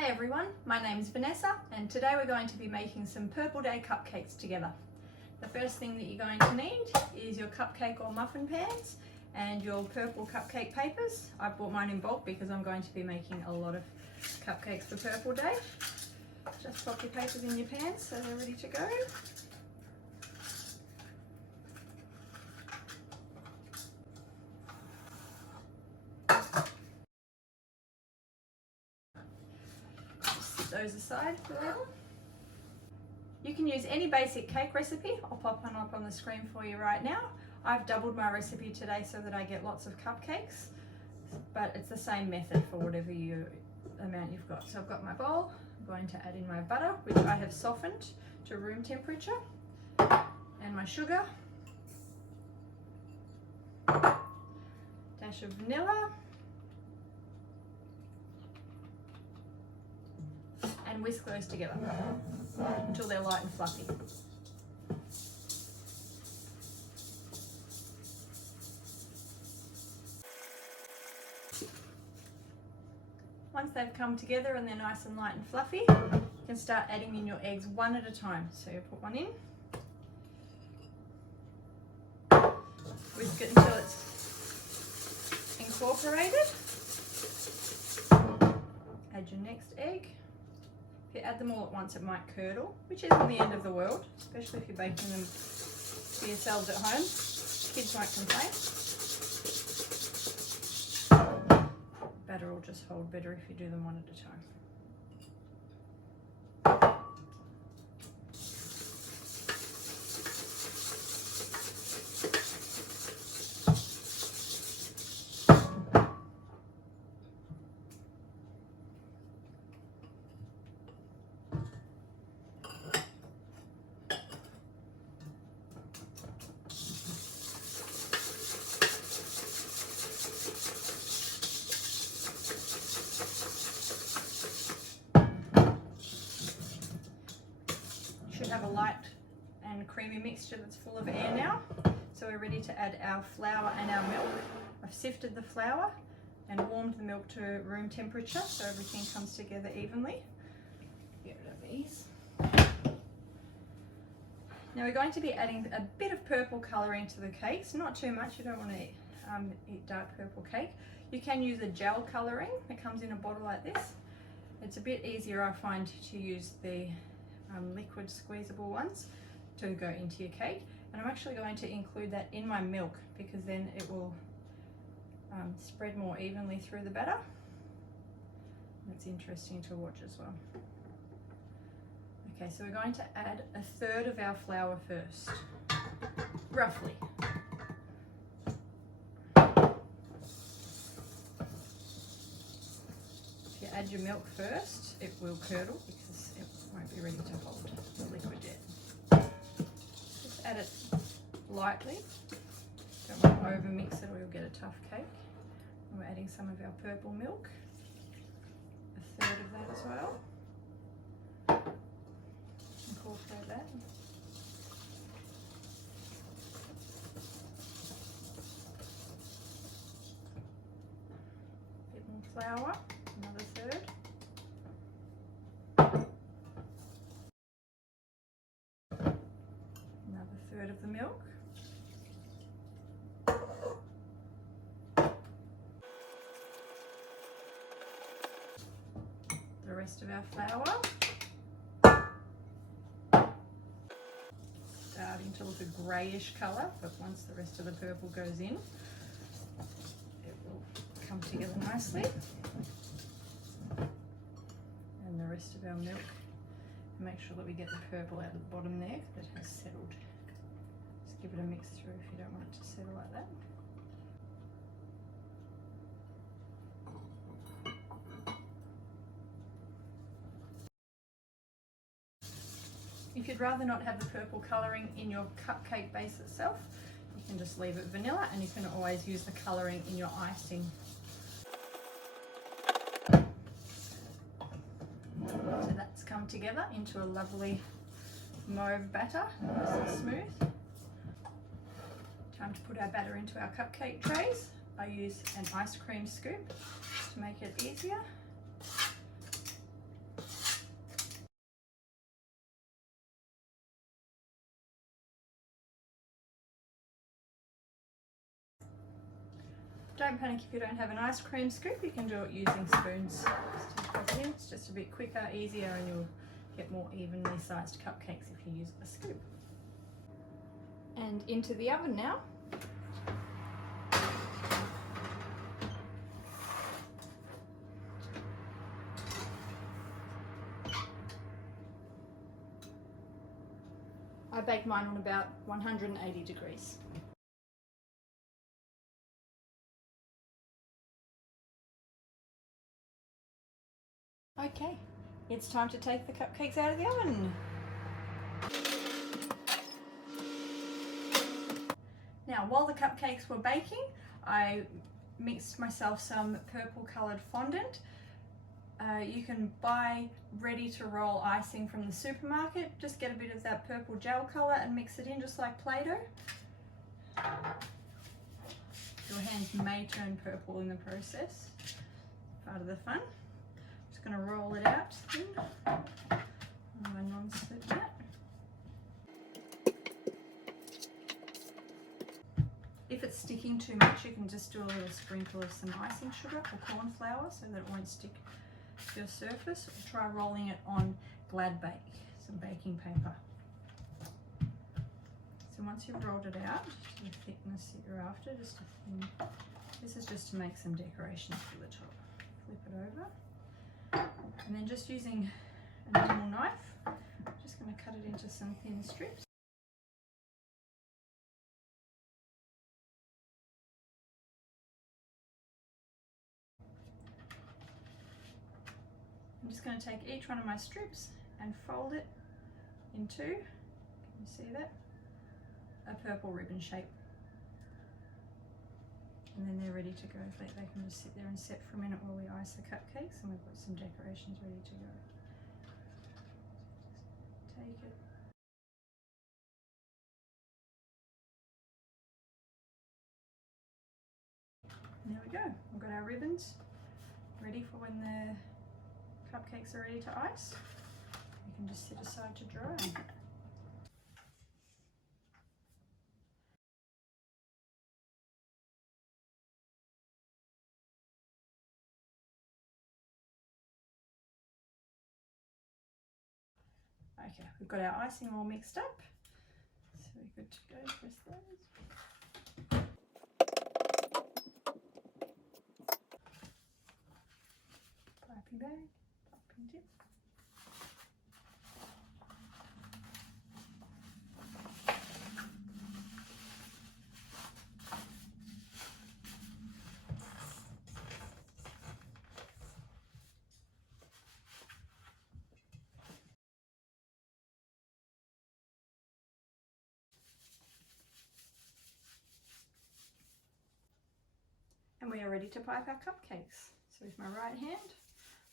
Hi everyone, my name's Vanessa and today we're going to be making some Purple Day cupcakes together. The first thing that you're going to need is your cupcake or muffin pans and your purple cupcake papers. I bought mine in bulk because I'm going to be making a lot of cupcakes for Purple Day. Just pop your papers in your pans so they're ready to go. Those aside for now. You can use any basic cake recipe. I'll pop one up on the screen for you right now. I've doubled my recipe today so that I get lots of cupcakes, but it's the same method for whatever amount you've got. So I've got my bowl. I'm going to add in my butter, which I have softened to room temperature, and my sugar, dash of vanilla, and whisk those together until they're light and fluffy. Once they've come together and they're nice and light and fluffy, you can start adding in your eggs one at a time. So you put one in, whisk it until it's incorporated. Add your next egg. If you add them all at once, it might curdle, which isn't the end of the world, especially if you're baking them for yourselves at home. Kids won't complain. Batter will just hold better if you do them one at a time. Should have a light and creamy mixture that's full of air now. So we're ready to add our flour and our milk. I've sifted the flour and warmed the milk to room temperature so everything comes together evenly. Get rid of these. Now we're going to be adding a bit of purple colouring to the cakes, not too much, you don't want to eat dark purple cake. You can use a gel colouring that comes in a bottle like this. It's a bit easier, I find, to use the liquid squeezable ones to go into your cake, and I'm actually going to include that in my milk because then it will spread more evenly through the batter. That's interesting to watch as well. Okay, so we're going to add 1/3 of our flour first, roughly. If you add your milk first, it will curdle because it won't be ready to hold the liquid yet. Just add it lightly. Don't want to over mix it or you'll get a tough cake. And we're adding some of our purple milk, 1/3 of that as well. Incorporate that. A bit more flour, another 1/3. Another 1/3 of the milk. The rest of our flour. Starting to look a greyish colour, but once the rest of the purple goes in, it will come together nicely. And the rest of our milk. Make sure that we get the purple out of the bottom there that has settled. Just give it a mix through if you don't want it to settle like that. If you'd rather not have the purple colouring in your cupcake base itself, you can just leave it vanilla, and you can always use the colouring in your icing. So that's come together into a lovely mauve batter, nice and smooth. Time to put our batter into our cupcake trays. I use an ice cream scoop to make it easier. don't panic if you don't have an ice cream scoop, you can do it using spoons. Just pop it in. It's just a bit quicker, easier, and you'll get more evenly sized cupcakes if you use a scoop. And into the oven now. I bake mine on about 180 degrees. Okay, it's time to take the cupcakes out of the oven. Now, while the cupcakes were baking, I mixed myself some purple coloured fondant. You can buy ready to roll icing from the supermarket. Just get a bit of that purple gel colour and mix it in just like Play-Doh. Your hands may turn purple in the process, part of the fun. Just going to roll it out thin on my non-slip mat. If it's sticking too much, you can just do a little sprinkle of some icing sugar or corn flour so that it won't stick to your surface. Or try rolling it on Glad Bake, some baking paper. So once you've rolled it out to the thickness that you're after, just a thin, this is just to make some decorations for the top. Flip it over. And then just using a normal knife, I'm just going to cut it into some thin strips. I'm just going to take each one of my strips and fold it into, can you see that? A purple ribbon shape. And then they're ready to go. They can just sit there and set for a minute while we ice the cupcakes, and we've got some decorations ready to go. Take it. And there we go. We've got our ribbons ready for when the cupcakes are ready to ice. You can just sit aside to dry. Okay, we've got our icing all mixed up, so we're good to go. Press those. Piping bag, piping tip. And we are ready to pipe our cupcakes. So with my right hand,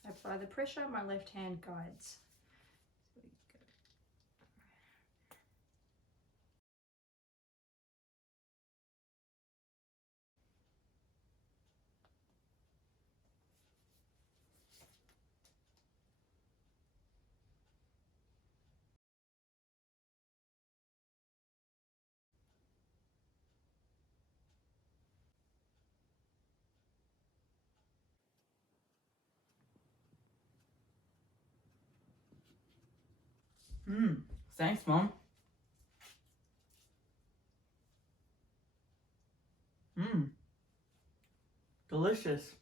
I apply the pressure, my left hand guides. So we go. Thanks, Mom. Delicious.